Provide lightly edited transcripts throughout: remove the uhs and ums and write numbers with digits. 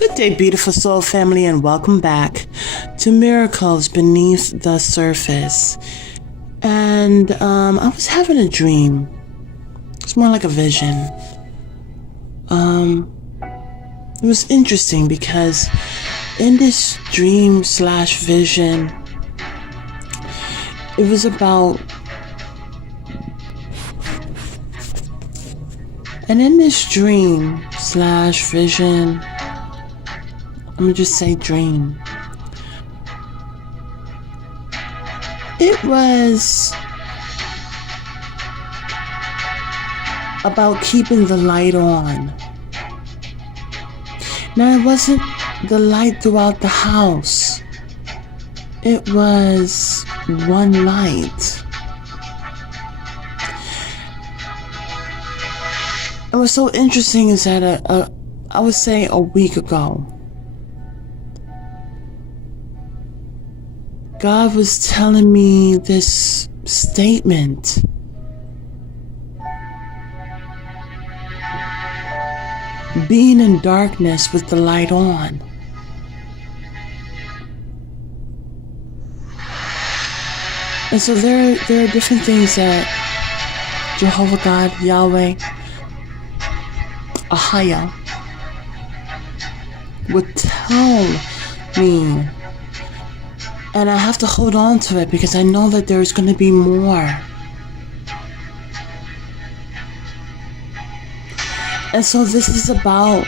Good day, beautiful soul family, and welcome back to Miracles Beneath the Surface. And I was having a dream. It's more like a vision. It was interesting because in this dream slash vision, it was about, and in this dream slash vision, I'm gonna just say dream. It was about keeping the light on. Now, it wasn't the light throughout the house. It was one light. It was so interesting is that I would say a week ago, God was telling me this statement. Being in darkness with the light on. And so there are different things that Jehovah God, Yahweh, Ahaya, would tell me. And I have to hold on to it because I know that there's going to be more. And so this is about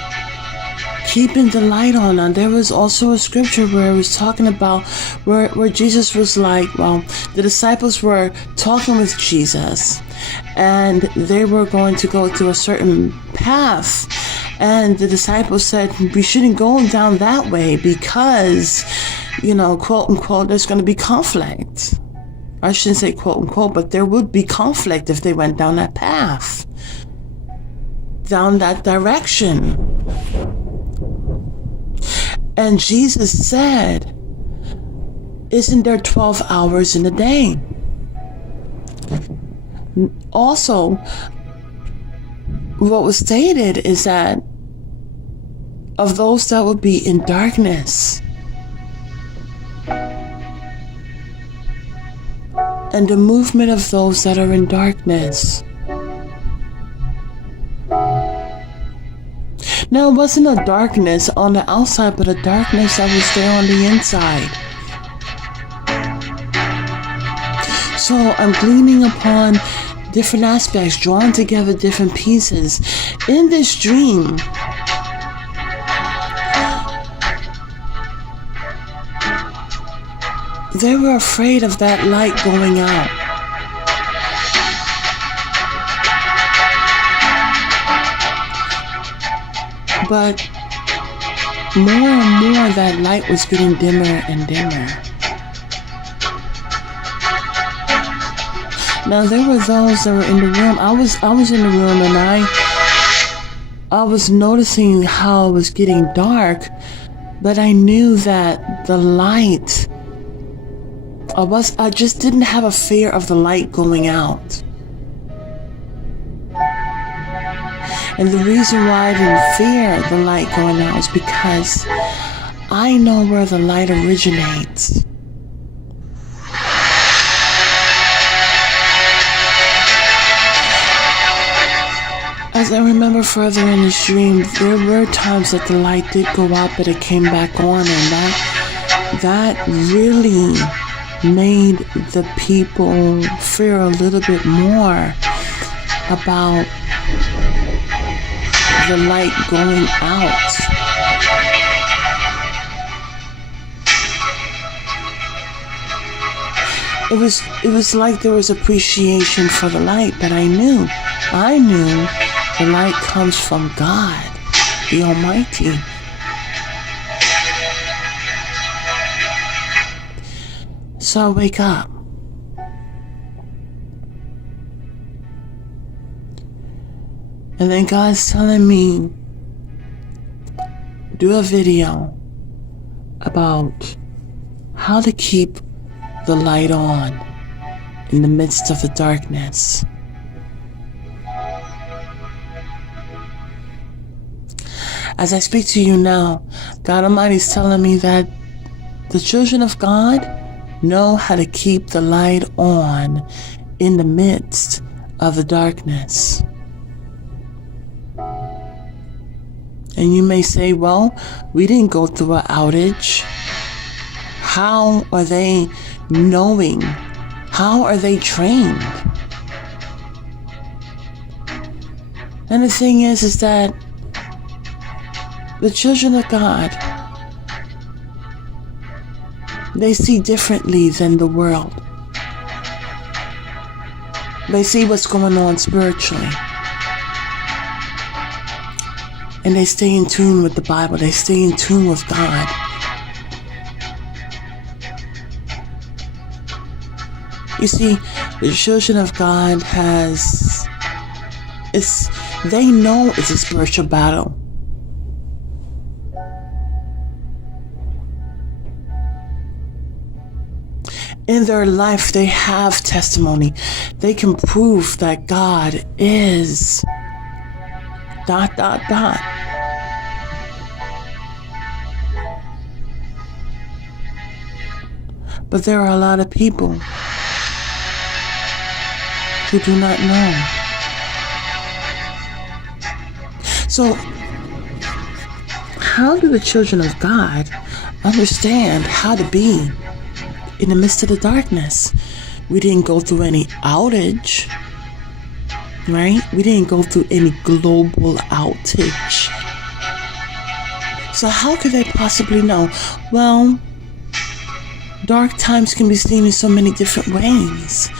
keeping the light on. And there was also a scripture where it was talking about where Jesus was like, well, the disciples were talking with Jesus and they were going to go through a certain path. And the disciples said, we shouldn't go down that way because, quote unquote, there's going to be conflict. I shouldn't say quote unquote, but there would be conflict if they went down that path, down that direction. And Jesus said, isn't there 12 hours in a day? Also, what was stated is that of those that would be in darkness, and the movement of those that are in darkness. Now, it wasn't a darkness on the outside, but a darkness that was there on the inside. So I'm gleaning upon different aspects, drawing together different pieces. In this dream, they were afraid of that light going out. But more and more that light was getting dimmer and dimmer. Now there were those that were in the room. I was in the room and I was noticing how it was getting dark, but I knew that the light, I just didn't have a fear of the light going out. And the reason why I didn't fear the light going out is because I know where the light originates. As I remember further in this dream, there were times that the light did go out, but it came back on, and that really made the people fear a little bit more about the light going out. It was like there was appreciation for the light, but I knew the light comes from God, the Almighty. So I wake up. And then God's telling me, do a video about how to keep the light on in the midst of the darkness. As I speak to you now, God Almighty is telling me that the children of God know how to keep the light on in the midst of the darkness. And you may say, well, we didn't go through an outage. How are they knowing? How are they trained? And the thing is that the children of God, they see differently than the world. They see what's going on spiritually. And they stay in tune with the Bible. They stay in tune with God. You see, the children of God they know it's a spiritual battle. In their life, they have testimony. They can prove that God is ... But there are a lot of people who do not know. So, how do the children of God understand how to be in the midst of the darkness? We didn't go through any outage, right? We didn't go through any global outage. So how could they possibly know? Well, dark times can be seen in so many different ways.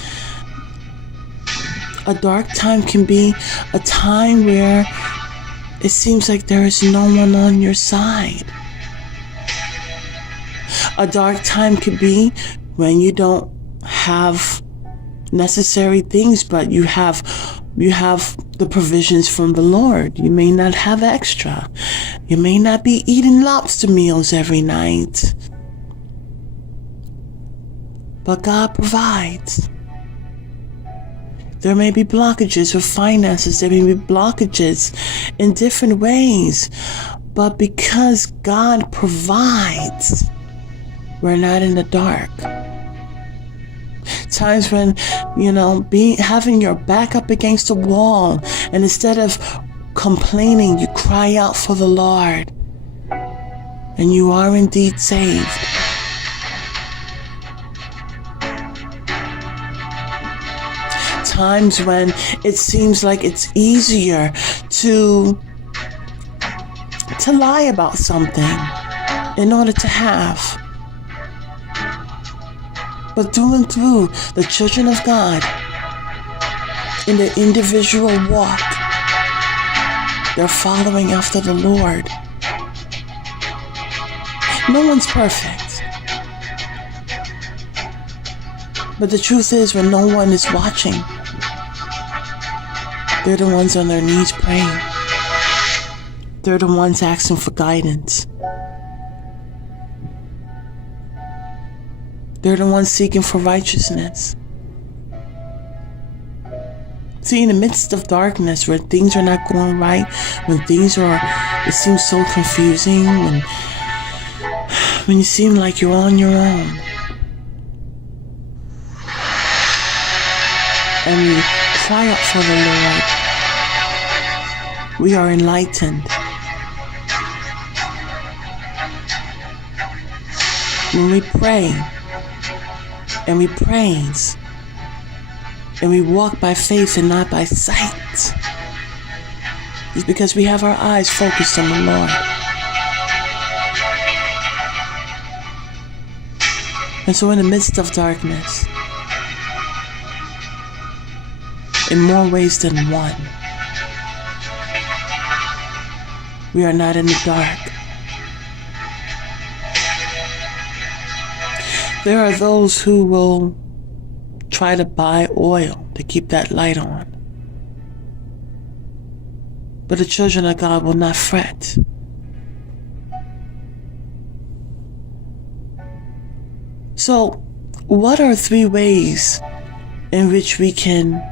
A dark time can be a time where it seems like there is no one on your side. A dark time could be when you don't have necessary things, but you have the provisions from the Lord. You may not have extra. You may not be eating lobster meals every night. But God provides. There may be blockages with finances. There may be blockages in different ways. But because God provides, we're not in the dark. Times when, having your back up against the wall, and instead of complaining, you cry out for the Lord, and you are indeed saved. Times when it seems like it's easier to lie about something in order to have. But through and through, the children of God, in their individual walk, they're following after the Lord. No one's perfect. But the truth is, when no one is watching, they're the ones on their knees praying. They're the ones asking for guidance. They're the ones seeking for righteousness. See, in the midst of darkness, where things are not going right, it seems so confusing, when you seem like you're on your own, and we cry out for the Lord, we are enlightened. When we pray, and we praise, and we walk by faith and not by sight, it's because we have our eyes focused on the Lord. And so in the midst of darkness, in more ways than one, we are not in the dark. There are those who will try to buy oil to keep that light on. But the children of God will not fret. So, what are 3 ways in which we can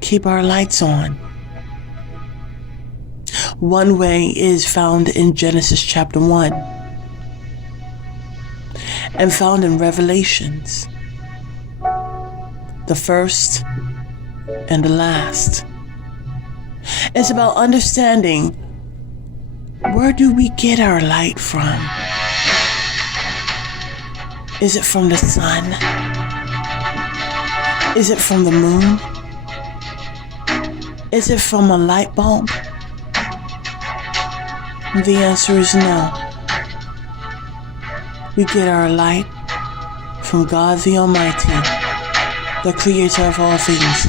keep our lights on? One way is found in Genesis chapter 1 and found in Revelations, the first and the last. It's about understanding, where do we get our light from? Is it from the sun? Is it from the moon? Is it from a light bulb? The answer is no. We get our light from God the Almighty, the creator of all things.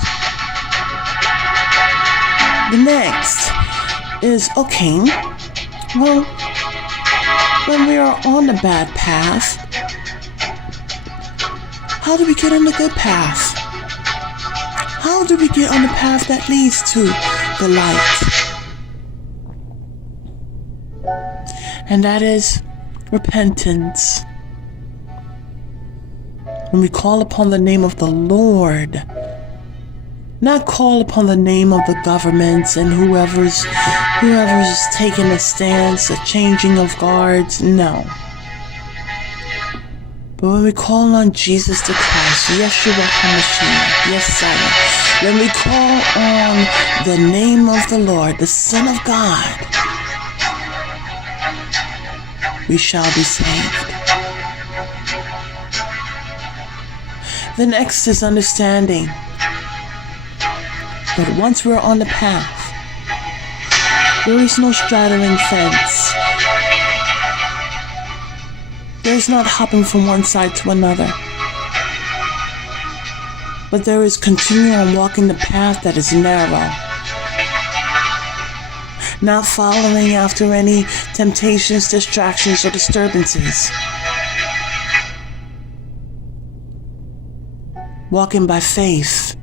The next is, okay, well, when we are on the bad path, how do we get on the good path? How do we get on the path that leads to the light? And that is repentance. When we call upon the name of the Lord, not call upon the name of the governments and whoever's taking a stance, a changing of guards, no. But when we call on Jesus the Christ, Yeshua HaMashiach, yes, Son, when we call on the name of the Lord, the Son of God, we shall be saved. The next is understanding that once we're on the path, there is no straddling fence. There is not hopping from one side to another. But there is continuing on walking the path that is narrow. Not following after any temptations, distractions, or disturbances. Walking by faith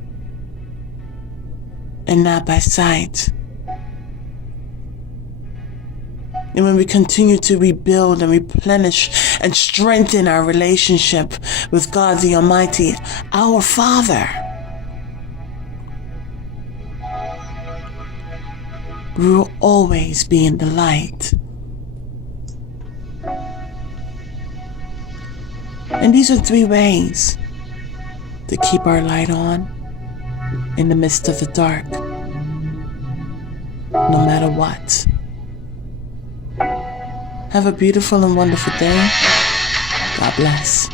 and not by sight. And when we continue to rebuild and replenish and strengthen our relationship with God the Almighty, our Father, we will always be in the light. And these are 3 ways to keep our light on in the midst of the dark, no matter what. Have a beautiful and wonderful day. God bless.